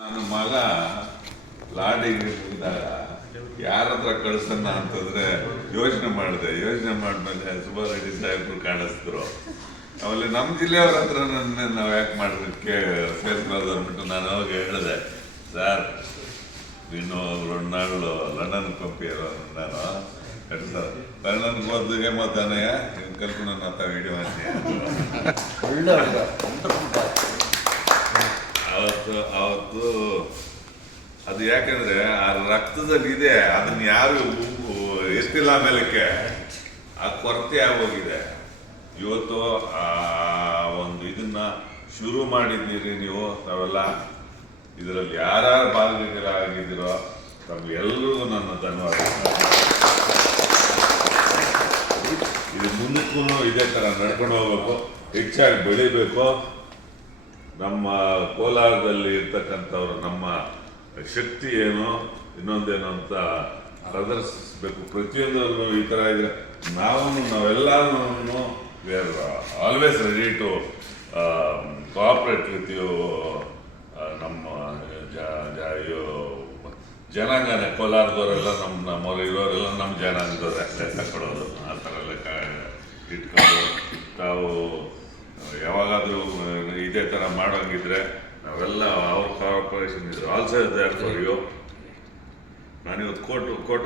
ನನ್ನ ಮಗ ಲಾಡಿಗೆ ಹೋಗಿದಾಗ ಯಾರ ಹತ್ರ ಕಳ್ಸನ್ನ ಅಂತಂದ್ರೆ ಯೋಚನೆ ಮಾಡಿದ್ಮೇಲೆ ಸುಬ್ಬಾರೆಡ್ಡಿ ಸಾಹೇಬ್ರು ಕಾಣಿಸಿದ್ರು. ಆಮೇಲೆ ನಮ್ಮ ಜಿಲ್ಲೆಯವ್ರ ಹತ್ರ ನಾವು ಯಾಕೆ ಮಾಡೋದಕ್ಕೆ ಸೇರಿಸಬಾರ್ದು ಅಂದ್ಬಿಟ್ಟು ನಾನು ಅವಾಗ ಹೇಳಿದೆ, ಸರ್ ಇನ್ನು ರೊನಾಲ್ಡೋ ಲಂಡನ್ ಕಂಪಿಯರು ನಾನು ಸರ್ ಲಂಡನ್ಗೆ ಹೋದ ಏಮತ್ತಾನೆ ಕಲ್ಪನ ಅಂತ ವಿಡಿಯೋ ಅವತ್ತು ಅದು ಯಾಕಂದ್ರೆ ಆ ರಕ್ತದಲ್ಲಿ ಇದೆ, ಅದನ್ನ ಯಾರು ಎಷ್ಟಿಲ್ಲ ಮೇಲಕ್ಕೆ ಆ ಕೊರತೆ ಆಗೋಗಿದೆ. ಇವತ್ತು ಆ ಒಂದು ಇದನ್ನ ಶುರು ಮಾಡಿದ್ದೀರಿ ನೀವು, ತಾವೆಲ್ಲ ಇದರಲ್ಲಿ ಯಾರ್ಯಾರು ಭಾಗವಹಿಸಿರೋ ತಮ್ಗೆಲ್ಲರಿಗೂ ನನ್ನ ಧನ್ಯವಾದ. ಇದು ಮುಂದಕ್ಕೂ ಇದೇ ಥರ ನಡ್ಕೊಂಡು ಹೋಗ್ಬೇಕು, ಹೆಚ್ಚಾಗಿ ಬೆಳಿಬೇಕು. ನಮ್ಮ ಕೋಲಾರದಲ್ಲಿ ಇರ್ತಕ್ಕಂಥವ್ರು ನಮ್ಮ ಶಕ್ತಿ ಏನು ಇನ್ನೊಂದೇನು ಅಂತ ಪ್ರದರ್ಶಿಸಬೇಕು. ಪ್ರತಿಯೊಂದರಲ್ಲೂ ಈ ಥರ ಇದ್ರೆ ನಾವೆಲ್ಲರೂ we are always ready to cooperate with you. ನಮ್ಮ ಜನಾಂಗನೇ ಕೋಲಾರದವರೆಲ್ಲ ನಮ್ಮವ್ರು ಇರೋರೆಲ್ಲ ನಮ್ಮ ಜನಾಂಗದವ್ರೆ ಲೆಕ್ಕ ಕೊಡೋದು. ಆ ಥರ ಲೆಕ್ಕ ಇಟ್ಕೊಂಡು ತಾವು ಯಾವಾಗಾದರೂ ಇದೇ ಥರ ಮಾಡೋಂಗಿದ್ರೆ ನಾವೆಲ್ಲ ಅವ್ರ ಕಾರ್ಪೊರೇಷನ್ ಇದ್ರು ಆಲ್ಸೋ ದೇರ್ ಫಾರ್ ಯು. ನಾನಿವತ್ತು ಕೋಟ